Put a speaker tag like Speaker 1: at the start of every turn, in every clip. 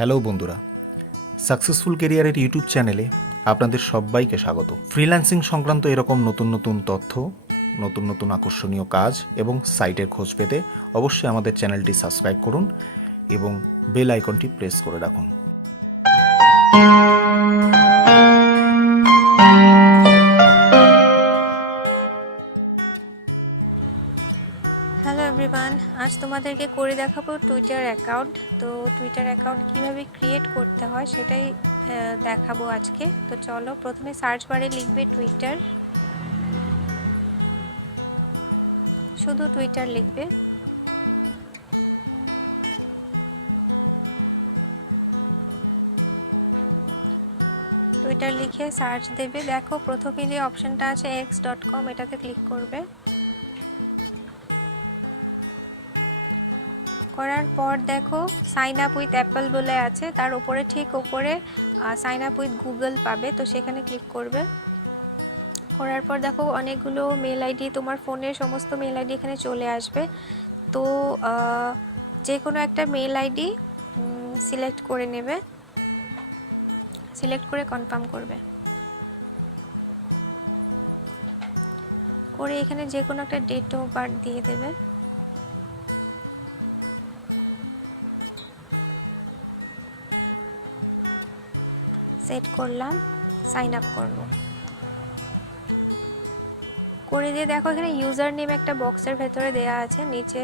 Speaker 1: Hello বন্ধুরা, successful কেরিয়ারের YouTube চ্যানেলে আপনাদের সবাইকে স্বাগত। ফ্রিল্যান্সিং সংক্রান্ত এরকম নতুন নতুন তথ্য, নতুন নতুন আকর্ষণীয় কাজ এবং সাইটের খোঁজ পেতে অবশ্যই আমাদের চ্যানেলটি সাবস্ক্রাইব করুন এবং বেল আইকনটি প্রেস করে রাখুন।
Speaker 2: আজ তোমাদেরকে করে দেখাবো টুইটার অ্যাকাউন্ট তো টুইটার অ্যাকাউন্ট কীভাবে ক্রিয়েট করতে হয় সেটাই দেখাবো আজকে। তো চলো প্রথমে সার্চ বারে লিখবে টুইটার শুধু টুইটার লিখবে। টুইটার লিখে সার্চ দেবে। দেখো, প্রথমে যে অপশনটা আছে এক্স ডট কম এটাতে ক্লিক করবে। করার পর দেখো সাইন আপ উইথ অ্যাপল বলে আছে, তার উপরে ঠিক উপরে সাইন আপ উইথ গুগল পাবে, তো সেখানে ক্লিক করবে। করার পর দেখো, অনেকগুলো মেল আইডি তোমার ফোনের সমস্ত মেল আইডি এখানে চলে আসবে। তো যে কোনো একটা মেল আইডি সিলেক্ট করে নেবে। সিলেক্ট করে কনফার্ম করবে। করে এখানে যে কোনো একটা ডেট অফ বার্থ দিয়ে দেবে। সেট করলাম সাইন আপ করব। করে দিয়ে দেখো এখানে ইউজার নেম একটা বক্সের ভেতরে দেয়া আছে, নিচে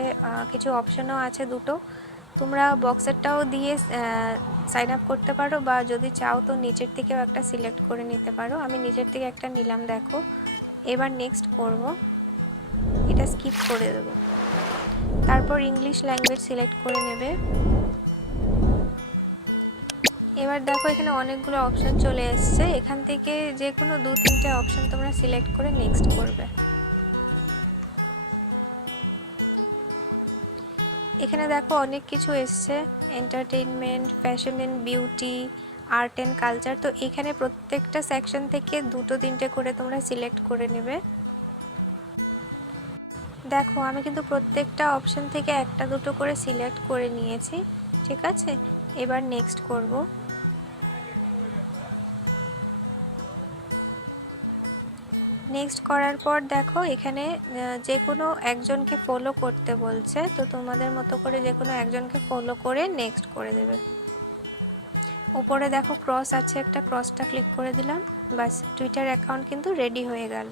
Speaker 2: কিছু অপশানও আছে দুটো। তোমরা বক্সেরটাও দিয়ে সাইন আপ করতে পারো বা যদি চাও তো নিচের থেকেও একটা সিলেক্ট করে নিতে পারো। আমি নিচের থেকে একটা নিলাম, দেখো। এবার নেক্সট করব। এটা স্কিপ করে দেবো। তারপর ইংলিশ ল্যাঙ্গুয়েজ সিলেক্ট করে নেবে। এবার দেখো এখানে অনেকগুলো অপশান চলে এসছে। এখান থেকে যে কোনো দু, তিনটে অপশান তোমরা সিলেক্ট করে নেক্সট করবে। এখানে দেখো অনেক কিছু এসছে। Entertainment fashion and beauty art and culture তো এখানে প্রত্যেকটা সেকশন থেকে দুটো, তিনটে করে তোমরা সিলেক্ট করে নেবে। দেখো, আমি কিন্তু প্রত্যেকটা অপশন থেকে একটা, দুটো করে সিলেক্ট করে নিয়েছি। ঠিক আছে? এবার নেক্সট করব। নেক্সট করার পর দেখো এখানে যে কোনো একজনকে ফলো করতে বলছে, তো তোমাদের মতো করে যে কোনো একজনকে ফলো করে নেক্সট করে দেবে। উপরে দেখো ক্রস আছে, একটা ক্রসটা ক্লিক করে দিলাম বাস টুইটার অ্যাকাউন্ট কিন্তু রেডি হয়ে গেল।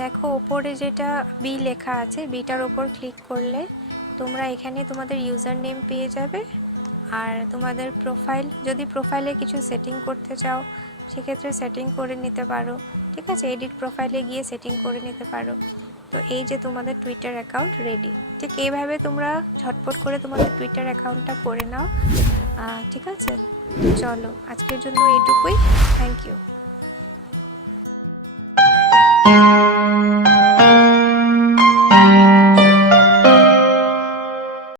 Speaker 2: দেখো ওপরে যেটা বি লেখা আছে বিটার ওপর ক্লিক করলে তোমরা এখানে তোমাদের ইউজার নেম পেয়ে যাবে। আর তোমাদের প্রোফাইল যদি প্রোফাইলে কিছু সেটিং করতে চাও, সেক্ষেত্রে সেটিং করে নিতে পারো। ঠিক আছে? এডিট প্রোফাইলে গিয়ে সেটিং করে নিতে পারো। তো এই যে তোমাদের টুইটার অ্যাকাউন্ট রেডি ঠিক এইভাবে তোমরা ঝটপট করে তোমাদের টুইটার অ্যাকাউন্টটা করে নাও। ঠিক আছে? চলো, আজকের জন্য এইটুকুই। Thank you